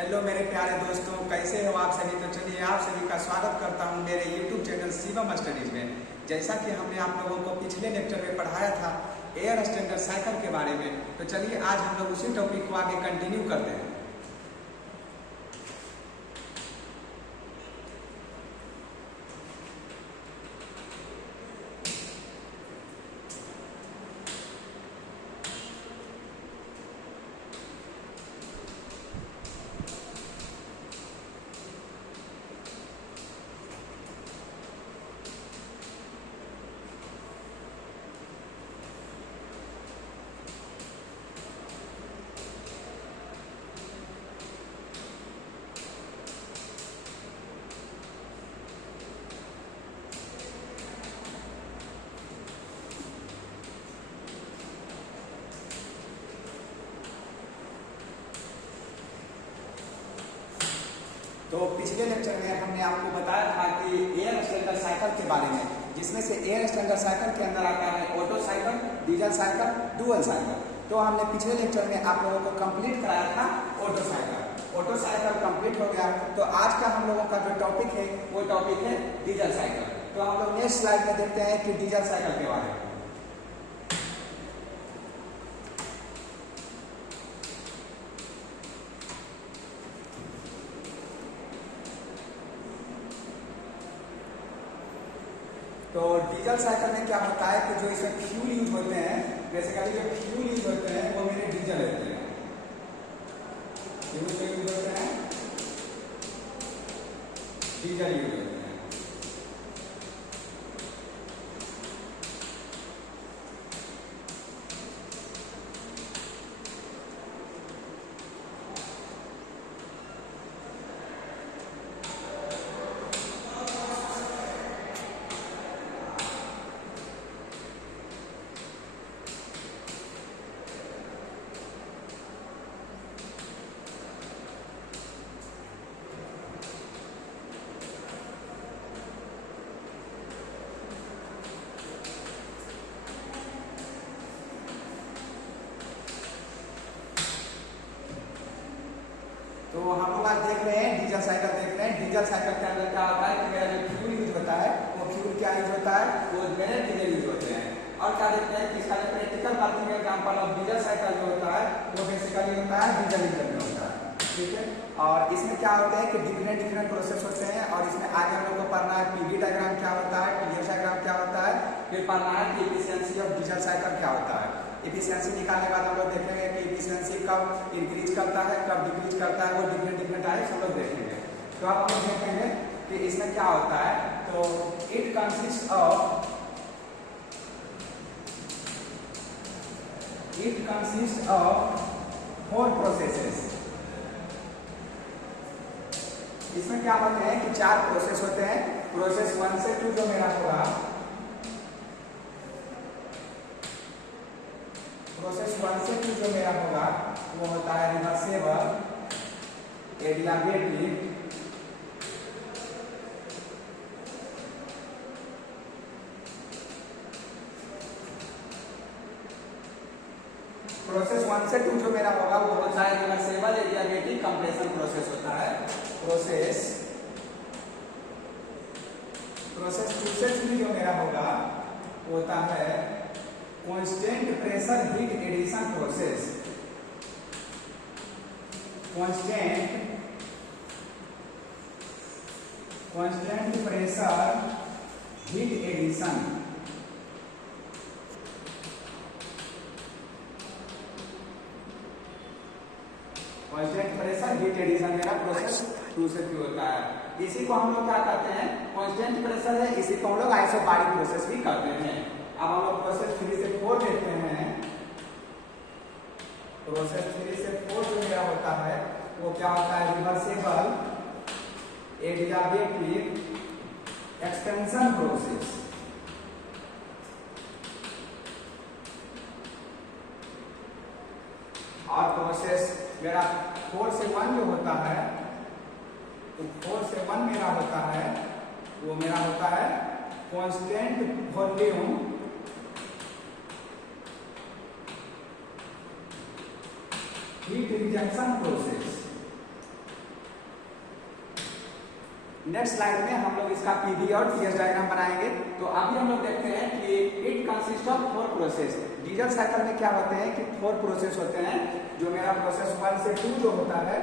Hello मेरे प्यारे दोस्तों, कैसे हो आप सभी। तो चलिए आप सभी का स्वागत करता हूं मेरे यूट्यूब चैनल शिवम स्टडीज में। जैसा कि हमने आप लोगों को पिछले लेक्चर में पढ़ाया था एयर स्टैंडर्ड साइकिल के बारे में, तो चलिए आज हम लोग उसी टॉपिक को आगे कंटिन्यू करते हैं। तो पिछले लेक्चर में हमने आपको बताया था कि एयर स्टैंडर्ड साइकिल के बारे में, जिसमें से एयर स्टैंडर्ड साइकिल के अंदर आता है auto cycle, diesel cycle, dual cycle. तो हमने पिछले लेक्चर में आप लोगों को कंप्लीट कराया था auto cycle. Auto cycle complete हो गया। तो आज का हम लोगों का जो टॉपिक है वो टॉपिक है डीजल साइकिल। तो हम लोग नेक्स्ट स्लाइड में देखते हैं कि डीजल साइकिल के बारे में। तो डीजल साइकिल में क्या होता है कि जो इसमें फ्यूल यूज होते हैं, बेसिकली जो फ्यूल यूज होते हैं वो मेरे डीजल होते हैं। फ्यूल जो यूज होते हैं डीजल यूज होते हैं। तो हम लोग आज देख रहे हैं डीजल साइकिल देख रहे हैं। डीजल साइकिल के अंदर क्या होता है कि मेरा जो फ्यूल यूज होता है वो फ्यूल क्या यूज होता है, वो मेरे डीजल यूज होते हैं। और क्या देखते हैं कि इसका जो practical working example of diesel cycle जो होता है वो बेसिकली होता है डीजल इंजन में होता है, ठीक है। और इसमें क्या होता है कि डिफरेंट प्रोसेस होते हैं। और इसमें आगे हम लोग को पढ़ना है पीवी डायग्राम क्या होता है, टीएस डायग्राम क्या होता है, फिर पढ़ना है कि एफिशिएंसी ऑफ डीजल साइकिल क्या होता है। एफिशिएंसी निकालने के बाद हम लोग देखेंगे कि एफिशिएंसी कब इंक्रीज करता है, कब डिक्रीज करता है, वो डिफरेंट टाइप्स हम लोग देखेंगे। तो अब हम लोग देखेंगे कि इसमें क्या होता है। तो इट कंसिस्ट ऑफ 4 प्रोसेसेस। इसमें क्या होते हैं कि 4 प्रोसेस होते हैं। प्रोसेस 1 से 2 जो मेरा होगा, प्रोसेस 1 से 2 जो मेरा होगा वो होता है रिवर्सेबल, एडियाबेटिक, प्रोसेस 1 से 2 जो मेरा होगा वो होता है रिवर्सेबल, एडियाबेटिक, कंप्रेशन प्रोसेस होता है। प्रोसेस 2 से 3 जो मेरा होगा वो होता है constant pressure heat addition process. Constant pressure heat addition. Constant pressure heat addition मेरा प्रोसेस 2 से 3 होता है। इसी को हम लोग क्या करते हैं, कांस्टेंट प्रेशर है, इसी को हम लोग आइसोबारिक प्रोसेस भी करते हैं। अब हम लोग प्रोसेस 3 से 4 देखते हैं। प्रोसेस 3 से 4 जो मेरा होता है वो क्या होता है, रिवर्सेबल, एडियाबेटिक, एक्सपेंशन प्रोसेस। और प्रोसेस मेरा 4 से 1 जो होता है, तो 4 से 1 मेरा होता है वो मेरा होता है constant volume heat rejection process. Next slide में हम लोग इसका पीवी और टीएस डायग्राम बनाएंगे। तो अभी हम लोग देखते हैं कि it consist of 4 process. Diesel cycle में क्या होते हैं कि 4 प्रोसेस होते हैं। जो मेरा प्रोसेस 1 से 2 जो होता है,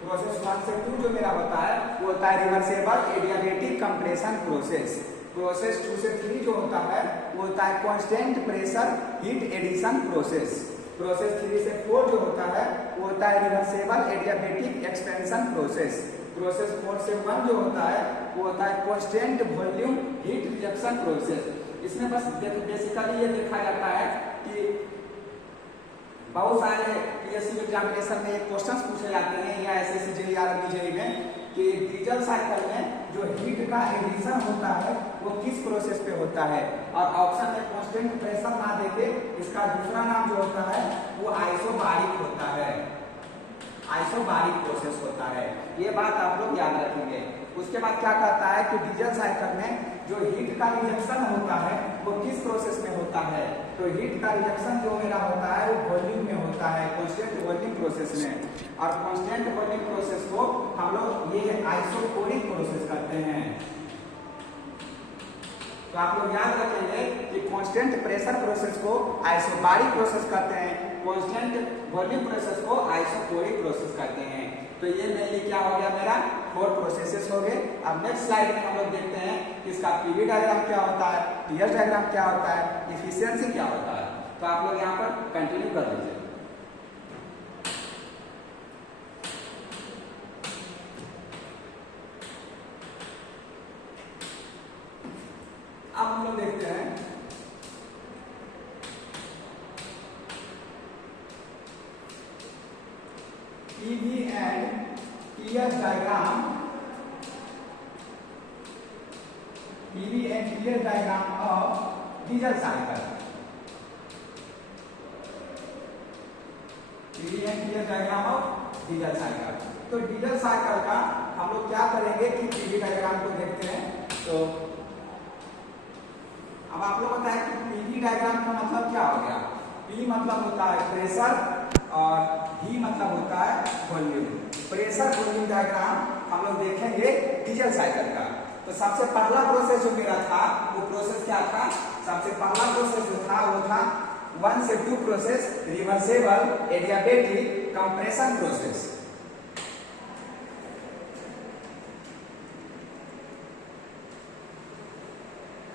प्रोसेस 1 से 2 जो मेरा होता है वो होता है reversible adiabatic compression process. Process 2 से 3 जो होता है वो होता है constant pressure heat addition process. Process 3 से 4 जो होता है वो होता है reversible adiabatic expansion process. Process 4 से 1 जो होता है वो होता है constant volume heat rejection process. इसमें बस बेसिकली ये देखा जाता है कि बहुत सारे पीएससी एग्जामिनेशन में क्वेश्चंस पूछे जाते हैं या एसएससी जेईई आरआरबी जेईई में कि डीजल साइकिल में जो हीट का एडिशन होता है वो किस प्रोसेस पे होता है, और ऑप्शन में कांस्टेंट प्रेशर ना देके इसका दूसरा नाम जो होता है वो आइसोबारिक होता है, आइसोबारिक प्रोसेस होता है। ये बात आप लोग याद रखेंगे। उसके बाद क्या कहता है कि डीजल साइकिल में जो हीट का रिजेक्शन होता है वो किस प्रोसेस में होता है। तो हीट का रिजेक्शन जो मेरा होता है वो वॉल्यूम में होता है, कांस्टेंट वॉल्यूम प्रोसेस में। और कांस्टेंट वॉल्यूम प्रोसेस को हम लोग ये आइसोकोरिक प्रोसेस करते हैं। तो आप लोग याद रखेंगे कि कांस्टेंट प्रेशर प्रोसेस को आइसोबारिक प्रोसेस करते हैं, कांस्टेंट वॉल्यूम प्रोसेस को आइसोकोरिक प्रोसेस करते हैं। तो ये मेनली क्या हो गया, मेरा 4 प्रोसेसेस हो गए। अब नेक्स्ट स्लाइड में हम लोग देखते हैं कि इसका पीवी डायग्राम क्या होता है, टीएस डायग्राम क्या होता है, एफिशिएंसी क्या होता है। तो आप लोग यहाँ पर कंटिन्यू कर लीजिए। अब हम लोग देखते हैं PV and TS diagram, PV and TS diagram of diesel cycle. PV and TS diagram of diesel cycle. तो डीजल साइकिल का हम लोग क्या करेंगे कि पीवी डायग्राम को देखते हैं। तो अब आप लोग बताएं कि पीवी डायग्राम का मतलब क्या हो गया। पी मतलब होता है प्रेशर और ही मतलब होता है वॉल्यूम। प्रेशर वॉल्यूम डायग्राम हम लोग देखेंगे डीजल साइकिल का। तो सबसे पहला प्रोसेस जो मेरा था वो प्रोसेस क्या था, सबसे पहला प्रोसेस जो था वो था 1 से 2 process reversible adiabatic compression process.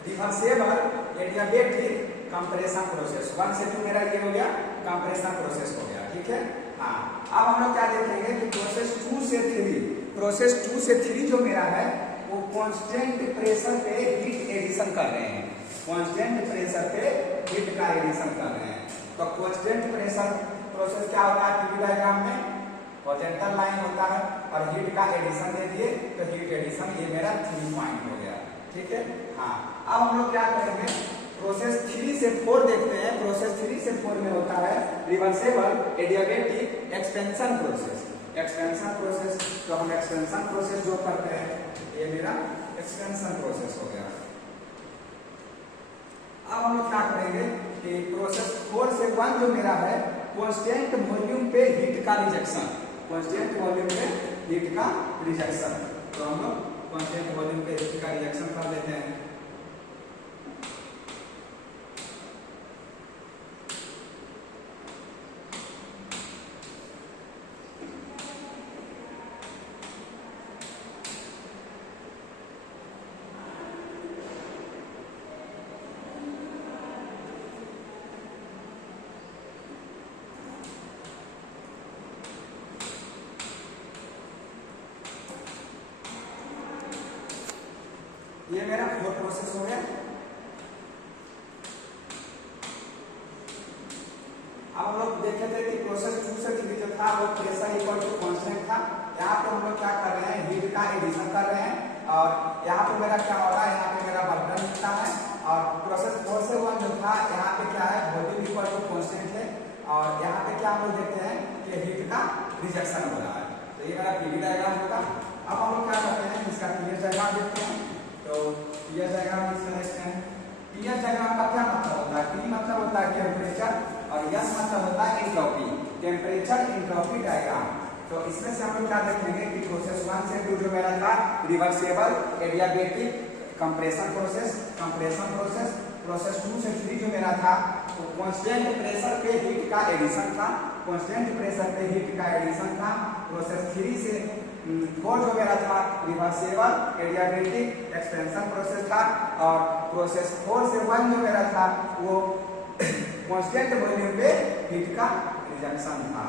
Reversible adiabatic compression process 1 से 2 मेरा ये हो गया कंप्रेशन प्रोसेस हो गया, ठीक है। हाँ, अब हम लोग क्या देखेंगे कि प्रोसेस 2 से 3, प्रोसेस 2 से 3 जो मेरा है वो कांस्टेंट प्रेशर पे हीट एडिशन कर रहे हैं, कांस्टेंट प्रेशर पे हीट का एडिशन कर रहे हैं। तो कांस्टेंट प्रेशर प्रोसेस क्या होता है पीवी डायग्राम में, हॉरिजॉन्टल लाइन होता है और हीट का एडिशन दे दिए तो हीट एडिशन ये मेरा 3 पॉइंट हो गया, ठीक है। हाँ, अब हम लोग क्या करेंगे प्रोसेस 3 से 4 देखते हैं। प्रोसेस 3 से 4 में होता है reversible adiabatic expansion process. Expansion process, तो हम एक्सपेंशन प्रोसेस जो करते हैं ये मेरा एक्सपेंशन प्रोसेस हो गया। अब हम लोग क्या करेंगे कि प्रोसेस 4 से 1 जो मेरा है कांस्टेंट वॉल्यूम पे हीट का रिजेक्शन, कांस्टेंट वॉल्यूम पे हीट का रिजेक्शन। तो हम लोग कांस्टेंट वॉल्यूम पे हीट का रिजेक्शन कर लेते हैं। ये मेरा 4 प्रोसेस हो गया। अब हम लोग देखे थे कि प्रोसेस 2 से 3 जो था वो प्रेशर इक्वल टू कांस्टेंट था। यहाँ पे हम लोग क्या कर रहे हैं हीट का एडिशन कर रहे हैं और यहाँ पे मेरा क्या हो रहा है, यहाँ पे मेरा बर्तन मिलता है। और प्रोसेस 4 से 1 जो था यहाँ पे क्या है वॉल्यूम इक्वल टू कांस्टेंट है और यहाँ पे क्या हम लोग देखते हैं कि हीट का रिजेक्शन हो रहा है। तो ये मेरा पीवी डायग्राम होगा। अब हम लोग क्या करते हैं इसका टीएस डायग्राम देखते हैं। तो टीएस डायग्राम इस तरह से है। टीएस डायग्राम का क्या मतलब होता है, टी मतलब होता है टेम्परेचर और एस मतलब होता है एंट्रोपी, टेम्परेचर एंट्रोपी डायग्राम। तो इसमें से हम लोग क्या देखेंगे कि प्रोसेस 1 से 2 जो मेरा था reversible adiabatic compression process, process 2 से 3 जो मेरा था तो कांस्टेंट प्रेशर पे हीट का एडिशन था, प्रोसेस 3 से 4 जो मेरा था रिवर्सेबल एडियाबेटिक एक्सपेंशन प्रोसेस था, और प्रोसेस 4 से 1 जो मेरा था वो कांस्टेंट वॉल्यूम पे हीट का रिजेक्शन था।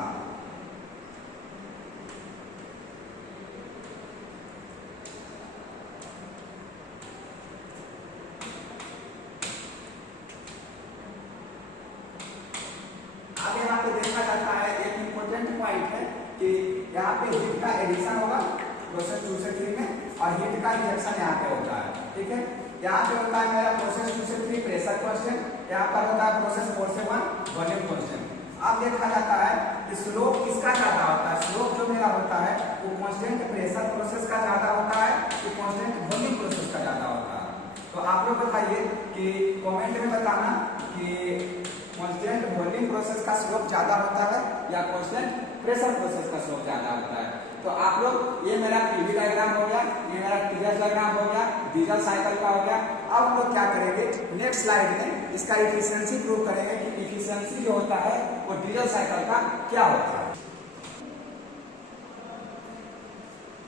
अब यहाँ पे देखा जाता है एक इम्पोर्टेंट पॉइंट है कि यहाँ पे हीट का एडिशन होगा प्रोसेस 2 से 3 में, और हीट का रिजेक्शन यहाँ पे होता है। ठीक है, यहाँ पे होता है मेरा प्रोसेस 2 से 3 प्रेशर कांस्टेंट, यहाँ पर होता है प्रोसेस 4 से 1 वॉल्यूम कांस्टेंट। अब देखा जाता है कि स्लोप किसका ज्यादा होता है, स्लोप जो मेरा होता है वो कांस्टेंट प्रेशर प्रोसेस का ज्यादा होता है कि कांस्टेंट वॉल्यूम प्रोसेस का ज्यादा होता है। तो आप लोग बताइए कि कमेंट में बताना कि कांस्टेंट वॉल्यूम प्रोसेस का स्लोप ज्यादा होता है या कांस्टेंट प्रेशर प्रोसेस का स्लोप ज्यादा होता है। तो आप लोग, ये मेरा पीवी डायग्राम हो गया, ये मेरा टीएस डायग्राम हो गया, डीजल साइकिल का हो गया। अब हम लोग क्या करेंगे, नेक्स्ट स्लाइड में इसका एफिशिएंसी प्रूव करेंगे कि एफिशिएंसी जो होता है वो डीजल साइकिल का क्या होता है।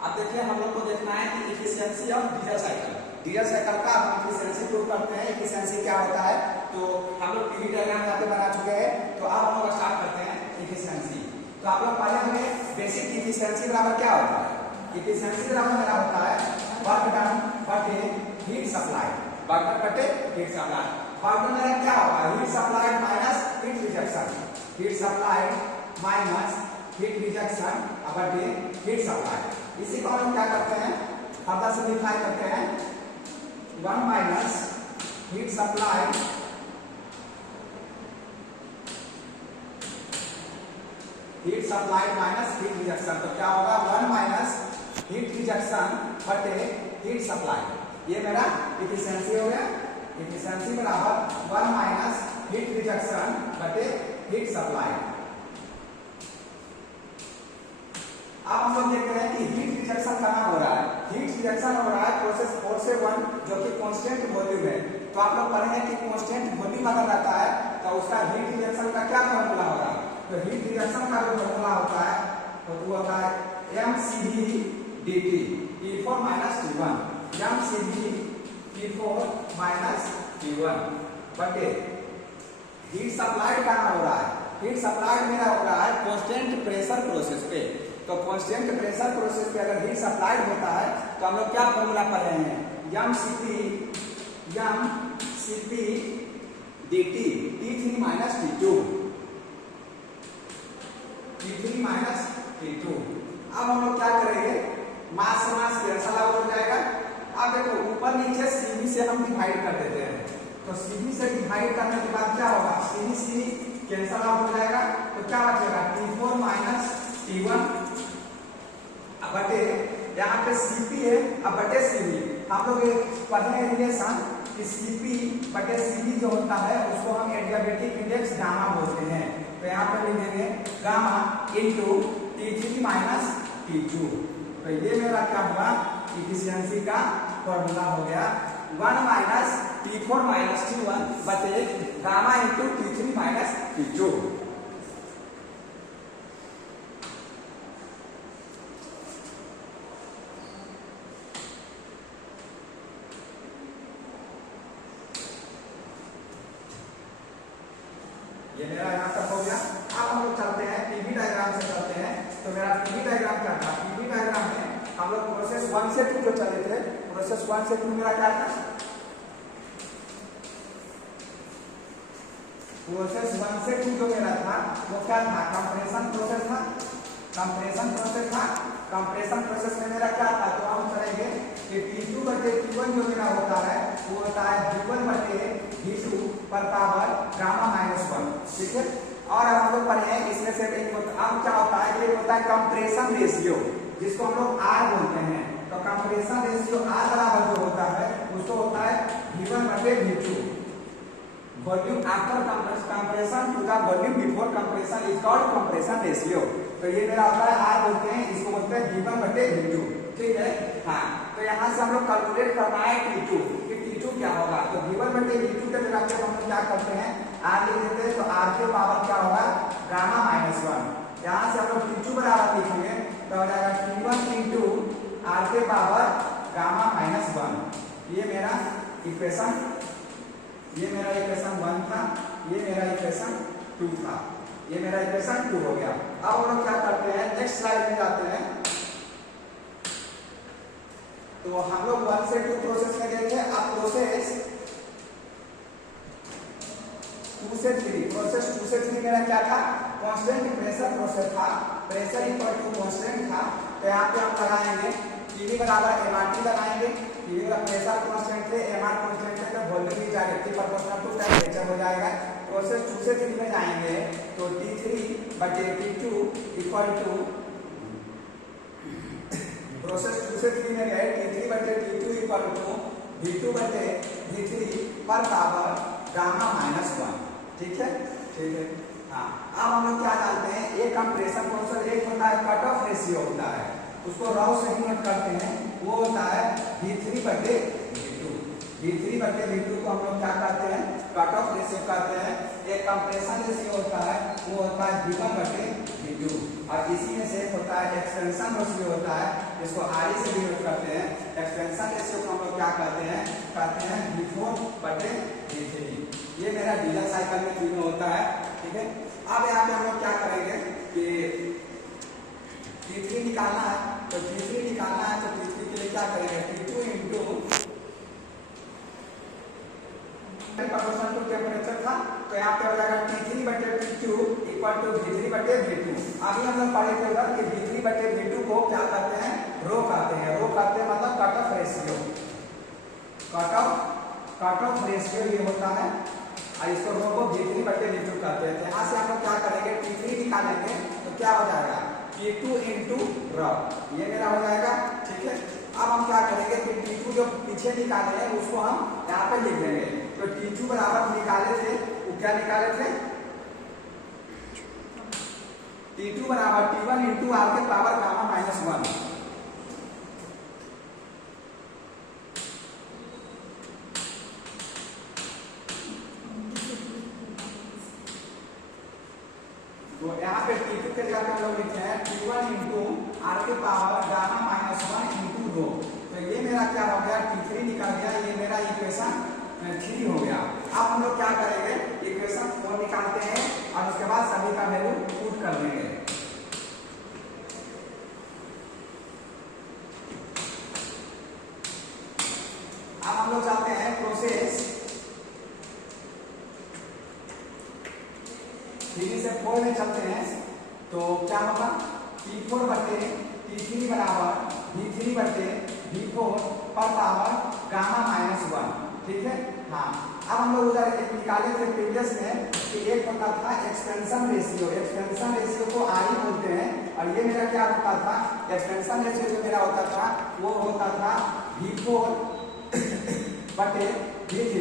अब देखिए हम लोग को देखना है कि एफिशिएंसी ऑफ डीजल साइकिल का हम एफिशिएंसी प्रूव करते हैं। एफिशिएंसी क्या होता है, तो हम लोग पीवी डायग्राम यहाँ पे बना चुके हैं, तो अब हम लोग स्टार्ट करते हैं एफिशिएंसी। तो आप लोग पहले हमें बेसिक एफिशिएंसी बराबर क्या होता है, एफिशिएंसी बराबर मेरा होता है वर्क डन बटे हीट सप्लाई, वर्क बटे हीट सप्लाई। वर्क डन मेरा क्या होगा, heat supplied minus heat rejection, heat supplied minus heat rejection बटे हीट सप्लाई। इसी को हम क्या करते हैं, फर्दर सिंप्लीफाई करते हैं, 1 minus heat supplied minus heat rejection. तो क्या होगा, 1 माइनस हीट रिजेक्शन बटे हीट सप्लाई। ये मेरा एफिशिएंसी हो गया, एफिशिएंसी बराबर 1 माइनस हीट रिजेक्शन बटे हीट सप्लाई। अब हम लोग देखते हैं कि हीट रिजेक्शन कहाँ हो रहा है, हीट रिजेक्शन हो रहा है प्रोसेस 4 से 1 जो कि कांस्टेंट वॉल्यूम है। तो आप लोग पढ़े हैं कि कांस्टेंट वॉल्यूम अगर रहता है तो उसका हीट रिजेक्शन का क्या फॉर्मूला होगा, तो हीट रिजेक्शन का जो फॉर्मूला होता है तो वो होता है mCv dt T4 minus T1, mCv T4 minus T1 बटे हीट सप्लाइड कहाँ हो रहा है, हीट सप्लाइड मेरा हो रहा है कांस्टेंट प्रेशर प्रोसेस पे। तो कांस्टेंट प्रेशर प्रोसेस पे अगर हीट सप्लाइड होता है तो हम लोग क्या फॉर्मूला पढ़ रहे हैं, mCp dt T3 minus T2, T3 minus T2। अब हम लोग क्या करेंगे, मास से मास कैंसल आउट हो जाएगा। अब देखो ऊपर नीचे Cv से हम डिवाइड कर देते हैं, तो Cv से डिवाइड करने के बाद क्या होगा, Cv कैंसल आउट हो जाएगा, तो क्या बचेगा T4 माइनस T1 बटे यहाँ पे Cp है अब बटे Cv। हम लोग पढ़ने रिलेशन कि Cp बटे Cv जो होता है उसको हम एडियाबेटिक इंडेक्स गामा बोलते हैं। तो यहाँ पर लिख देंगे gamma into T3 minus T2। तो ये मेरा क्या हुआ, एफिशिएंसी का फॉर्मूला हो गया 1 माइनस T4 माइनस T1 बटे gamma into T3 minus T2। ये मेरा यहाँ तक हो गया। अब हम लोग चलते हैं पीवी डायग्राम से चलते हैं। तो मेरा पीवी डायग्राम क्या था, पीवी डायग्राम में हम लोग प्रोसेस 1 से 2 जो चले थे, प्रोसेस 1 से 2 मेरा क्या था, प्रोसेस 1 से 2 जो मेरा था वो क्या था, कंप्रेशन प्रोसेस था, कंप्रेशन प्रोसेस में मेरा क्या था, तो हम करेंगे कि T2 बटे T1 जो मेरा होता है वो होता है V1 बटे V2 पर पावर गामा माइनस 1। ठीक है, और हम लोग पढ़े हैं इसमें से एक अब क्या होता है, ये होता है कंप्रेशन रेशियो जिसको हम लोग R बोलते हैं। तो कंप्रेशन रेशियो R बराबर जो होता है उसको होता है V1 बटे V2 volume after compression to the volume before compression is called compression ratio. तो ये मेरा होता है आर बोलते हैं, इसको बोलते हैं V1 बटे V2, ठीक है। हाँ, तो यहाँ से हम लोग कैलकुलेट करना है T2 कि T2 क्या होगा। तो V1 बटे V2 के जगह पे हम लोग क्या करते हैं, आर लिख देते हैं। तो आर के पावर क्या होगा, गामा माइनस 1। यहाँ से हम लोग T2 बराबर लिखेंगे तो हो जाएगा T1 इंटू आर के पावर गामा माइनस 1। ये मेरा इक्वेशन 1 था, ये मेरा इक्वेशन 2 था, ये मेरा इक्वेशन 2 हो गया। अब हम लोग क्या करते हैं, नेक्स्ट स्लाइड में जाते हैं। तो हम लोग 1 से 2 प्रोसेस में गए थे। अब प्रोसेस 2 से 3, प्रोसेस 2 से 3 मेरा क्या था, कांस्टेंट प्रेशर प्रोसेस था, प्रेशर इक्वल टू कांस्टेंट था। तो यहाँ पे हम लगाएंगे पीवी बराबर एमआरटी लगाएंगे, पीवी का प्रेशर कांस्टेंट थे, एमआर कांस्टेंट थे, तो volume is directly proportional to temperature हो जाएगा। प्रोसेस 2 से 3 में जाएंगे तो T3 बटे T2 इक्वल टू, प्रोसेस 2 से 3 में गए T3 बटे T2 इक्वल टू V2 बटे V3 पर पावर गामा माइनस 1, ठीक है, ठीक है। हाँ, अब हम लोग क्या जानते हैं, एक कंप्रेशन प्रोसेस, एक होता है कट ऑफ रेशियो होता है, उसको राव से ही नोट करते हैं, वो होता है V3 बटे V2। V3 बटे V2 को हम लोग क्या कहते हैं, कट ऑफ रेशियो कहते हैं। एक कंप्रेशन रेशियो होता है, वो होता है V1 बटे V2, और इसी में से एक होता है एक्सपेंशन रेशियो होता है, इसको RE से डिनोट करते हैं। एक्सपेंशन रेशियो को हम लोग क्या कहते हैं V4 बटे V3। ये मेरा डीजल साइकिल में तीनों होता है, ठीक है। अब यहाँ पे हम लोग क्या करेंगे कि T3 निकालना है, तो T3 निकालना है तो T3 के लिए क्या करेंगे, T2 into proportional to temperature था, तो यहाँ पे हो जाएगा T3 बटे T2 इक्वल टू V3 बटे V2। अभी हम लोग पढ़े थे उधर कि V3 बटे V2 को क्या कहते हैं, रो कहते हैं। रो कहते हैं मतलब cut off ratio, cut off ratio ये होता है, और इसको रो को V3 बटे V2 कहते हैं। यहाँ से हम लोग क्या करेंगे, T3 निकालेंगे तो क्या हो जाएगा, T2 इंटू रो, ये मेरा हो जाएगा, ठीक है। अब हम क्या करेंगे कि T2 जो पीछे निकाले हैं उसको हम यहाँ पे लिख देंगे। तो T2 बराबर निकाले थे, वो क्या निकाले थे, T2 बराबर T1 इंटू आर के पावर गामा माइनस 1। तो यहाँ पे T2 के जगह पे हम लोग लिखे हैं T1 इंटू आर के पावर गामा माइनस 1 इंटू रो। तो ये मेरा क्या हो गया, T3 निकल गया, ये मेरा इक्वेशन 3 हो गया। अब हम लोग क्या करेंगे, इक्वेशन 4 निकालते हैं और उसके बाद सभी का वैल्यू पुट कर देंगे। अब हम लोग चाहते हैं प्रोसेस 3 से 4 में चलते हैं, तो क्या होगा, T4 बटे T3 बराबर V3 बटे V4 पर पावर गामा माइनस 1, ठीक है। हाँ, अब हम लोग उधर एक निकाले थे प्रीवियस में कि एक होता था एक्सपेंशन रेशियो, एक्सपेंशन रेशियो को RE बोलते हैं, और ये मेरा क्या होता था, एक्सपेंशन रेशियो जो मेरा होता था वो होता था V4 बटे V3,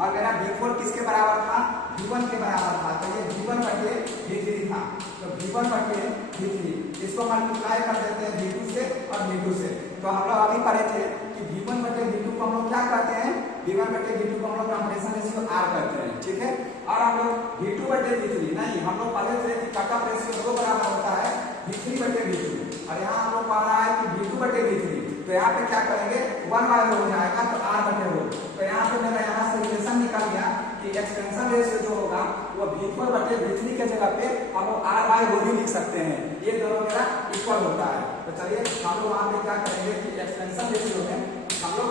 और मेरा V4 किसके बराबर था, V1 के बराबर था, तो ये V1 बटे V3 था। तो V1 बटे V3 इसको मल्टीप्लाई कर देते हैं V2 से और V2 से। तो हम लोग अभी पढ़े थे कि V1 बटे V2 को हम लोग क्या कहते हैं, V1 बटे V2 को हम लोग कंप्रेशन रेशियो R कहते हैं, ठीक है। और हम लोग V2 बटे V3 नहीं, हम लोग पढ़े थे कि कट ऑफ रेशियो दो बराबर होता है V3 बटे V2, और यहाँ हम लोग पढ़ रहा है कि V2 बटे V3। तो यहाँ पे क्या करेंगे, 1 बाय हो जाएगा, तो R बटे रो। तो यहाँ पे मेरा यहाँ से रिलेशन निकल गया कि एक्सपेंशन रेशियो जो होगा वो V4 बटे V3 के जगह पे हम लोग R बाय रो लिख सकते हैं, ये दोनों मेरा इक्वल होता है। तो चलिए हम लोग वहाँ पे क्या करेंगे कि एक्सपेंशन रेशियो में हम लोग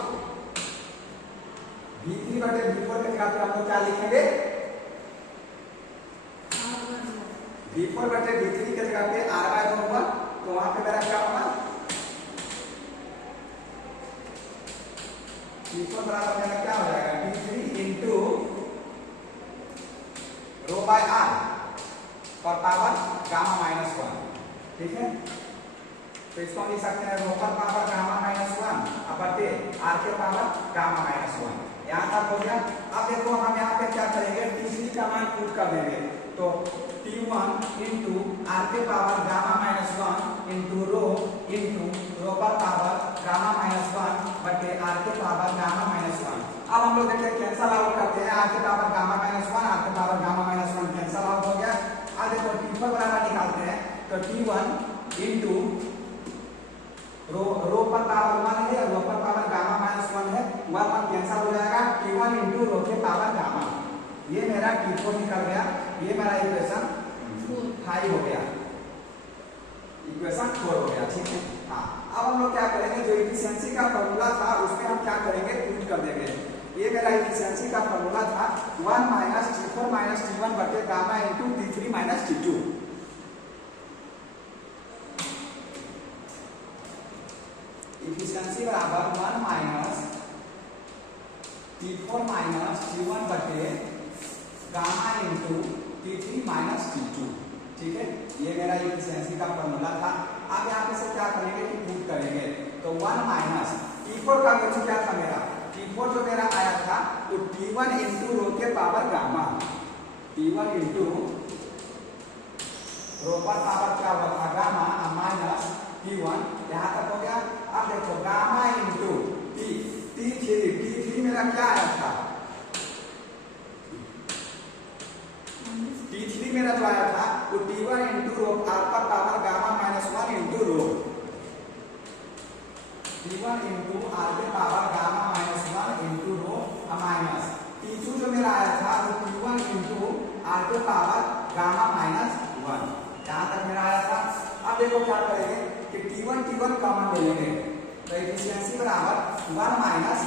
V3 बटे V4 के जगह पे हम लोग क्या लिखेंगे, V4 बटे V3 के जगह पे R बाय रो होगा। तो वहाँ पे मेरा क्या होगा, T4 बराबर मेरा क्या हो जाएगा, T3 into rho by R पर पावर गामा माइनस 1, ठीक है। तो इसको हम लिख सकते हैं रो पर पावर गामा माइनस 1 बटे R के पावर गामा माइनस 1। यहाँ तक हो गया। अब देखो हम यहाँ पे क्या करेंगे, T3 का मान पुट कर देंगे। तो T1 इंटू आर के पावर गामा माइनस 1 इंटू रो पर पावर गामा माइनस 1 बटे आर के पावर गामा माइनस 1। अब हम लोग देखते हैं कैंसल आउट करते हैं, आर के पावर गामा माइनस 1 आर के power gamma minus 1 cancel out हो गया। अब देखो T4 बराबर निकालते हैं, तो T1 इंटू रो पर पावर 1 है, रो पर पावर गामा माइनस 1 है, 1 कैंसल हो जाएगा। T1 इंटू रो के पावर गामा, ये मेरा T4 निकल गया, ये मेरा इक्वेशन 5 हो गया, इक्वेशन 4 हो गया। ठीक है, हाँ। अब हम लोग क्या करेंगे, जो एफिशिएंसी का फॉर्मूला था उसमें हम क्या करेंगे, पुट कर देंगे। ये मेरा एफिशिएंसी का फॉर्मूला था 1 माइनस T4 माइनस T1 बटे gamma into T3 minus T2। Efficiency बराबर 1 माइनस T4 माइनस T1 बटे gamma into T3 minus T2। ठीक है, ये मेरा एफिशिएंसी का फॉर्मूला था। अब यहाँ पे से क्या करेंगे कि पुट करेंगे, तो 1 माइनस T4 का वैल्यू क्या था मेरा, T4 जो मेरा आया था वो T1 इंटू रो के पावर गामा, T1 इंटू रो पर पावर क्या हुआ था गामा माइनस T1, यहाँ तक हो गया। अब देखो गामा इंटू T3 मेरा क्या आया था, T3 मेरा जो आया था वो T1 इंटू रो आर पर power gamma minus 1 into rho, T1 into R के power gamma minus 1 into rho minus T2 जो मेरा आया था वो T1 इंटू आर के पावर गामा माइनस 1, यहाँ तक मेरा आया था। अब देखो क्या करेंगे कि T1 कॉमन ले लेंगे, तो एफिशिएंसी बराबर 1 माइनस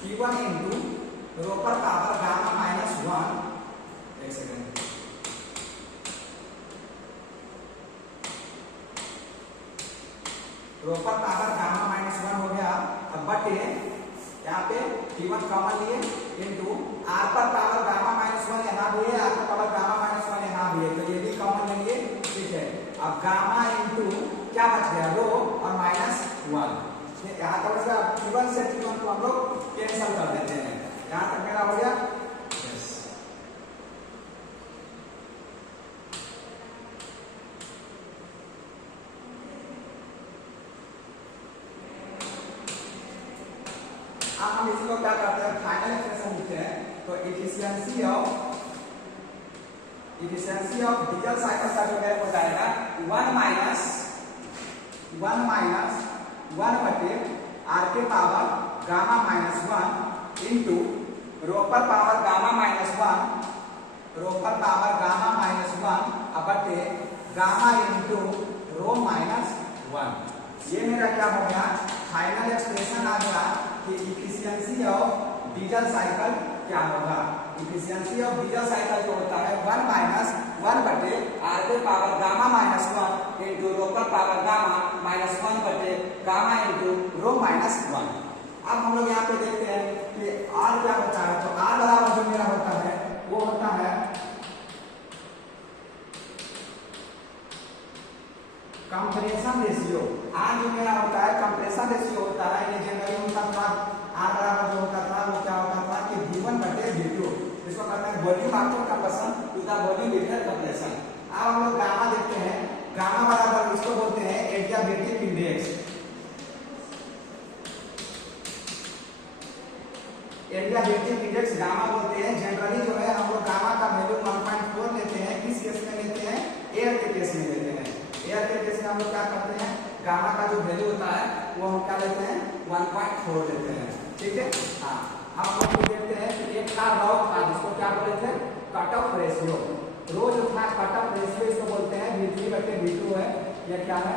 T1 इंटू रो पर पावर गामा माइनस 1, एक सेकेंड, रो पर पावर गामा माइनस 1 हो गया। अब बटे यहाँ पे T1 कॉमन लिए इंटू आर पर पावर गामा माइनस 1 यहाँ भी है, आर पर पावर गामा माइनस 1 यहाँ भी है, तो ये भी कॉमन लेंगे। ठीक है, अब गामा इंटू क्या बच गया, रो और माइनस 1, यहाँ तक से T1 से T1 को हम लोग कैंसिल कर देते हैं, यहाँ तक मेरा हो गया। अब हम इसको क्या करते हैं, फाइनल एक्सप्रेशन लिखते हैं, तो एफिशिएंसी ऑफ डीजल साइकिल का जो मेरे को जाएगा 1 माइनस 1 बटे आर के पावर गामा माइनस 1 इंटू रो पर पावर गामा माइनस 1 अब बटे गामा इंटू रो माइनस 1। ये मेरा क्या हो गया, फाइनल एक्सप्रेशन आ गया कि एफिशिएंसी ऑफ डीजल साइकिल क्या होगा। एफिशिएंसी ऑफ डीजल साइकिल जो होता है 1 माइनस 1 बटे आर के पावर गामा माइनस 1 इंटू रो पर पावर गामा माइनस 1 बटे गामा इंटू रो माइनस 1। अब हम लोग यहाँ पे देखते हैं कि आर क्या होता है, तो आर बराबर जो मेरा होता है वो होता है कंप्रेशन रेशियो। आर जो मेरा होता है कंप्रेशन रेशियो होता है, ये जनरली होता था आर बराबर जो होता था वो क्या होता था कि V1 बटे V2, इसको कहते हैं volume after compression to the volume before compression. अब हम लोग गामा देखते हैं, गामा बराबर इसको बोलते हैं adiabatic index, adiabatic index gamma बोलते हैं। जनरली जो है हम लोग गामा का वैल्यू 1.4 लेते हैं, किस केस में लेते हैं, एयर के केस में लेते हैं। एयर के केस में हम लोग क्या करते हैं, गामा का जो वैल्यू होता है वो हम क्या लेते हैं 1.4 लेते हैं। ठीक है, हाँ। अब हम लोग देखते हैं कि एक था रॉ था जिसको क्या बोले थे, कट ऑफ रेशियो। रो जो था कट ऑफ रेशियो इसको बोलते हैं V3 बटे V2 है, ये क्या है,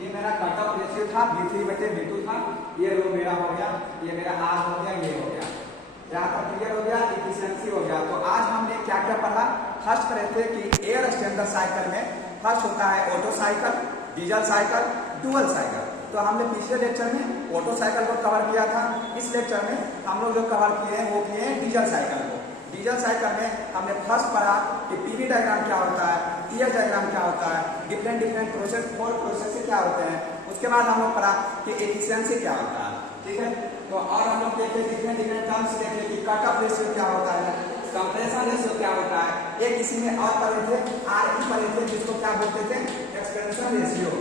ये मेरा कट ऑफ रेशियो था V3 बटे V2 था, ये रो मेरा हो गया, ये मेरा R हो गया, ये हो गया, यहाँ तक क्लियर हो गया, एफिशिएंसी हो गया। तो आज हमने क्या क्या पढ़ा, फर्स्ट पढ़े थे कि एयर स्टैंडर्ड साइकिल में फर्स्ट होता है auto cycle, diesel cycle, dual cycle. तो हमने पिछले लेक्चर में ऑटो साइकिल को कवर किया था, इस लेक्चर में हम लोग जो कवर किए हैं वो किए हैं डीजल साइकिल को। डीजल साइकिल में हमने फर्स्ट पढ़ा कि पीवी डायग्राम क्या होता है, ईयर डायग्राम क्या होता है, डिफरेंट प्रोसेस 4 प्रोसेस क्या होते हैं, उसके बाद हम लोग पढ़ा कि एफिशिएंसी क्या होता है, ठीक है। तो और हम लोग देखे डिफरेंट टर्म्स देखे कि कट ऑफ रेशियो क्या होता है, कंप्रेशन रेशियो क्या होता है। एक इसी में और पढ़े थे आरई पढ़े थे, जिसको क्या बोलते थे, एक्सपेंशन रेशियो,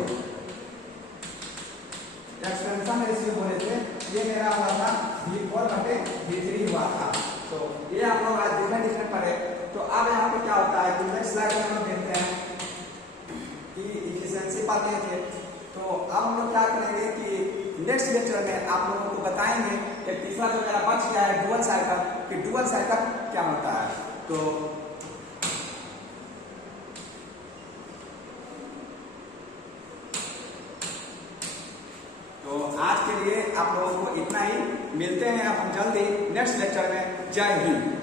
एक्सपेंशन रेशियो बोले थे। ये मेरा हुआ था V4/V3 हुआ था। तो ये आप लोग आज डिफरेंट पढ़े। तो अब यहाँ पे क्या होता है कि नेक्स्ट स्लाइड में हम लोग देखते हैं कि एफिशिएंसी पाते थे। तो अब हम लोग क्या करेंगे कि नेक्स्ट लेक्चर में आप लोगों को बताएंगे कि तीसरा जो मेरा बच गया है डुअल साइकिल, कि डुअल साइकिल क्या होता है। तो आज के लिए आप लोगों को इतना ही, मिलते हैं अब हम जल्दी नेक्स्ट लेक्चर में। जय हिंद।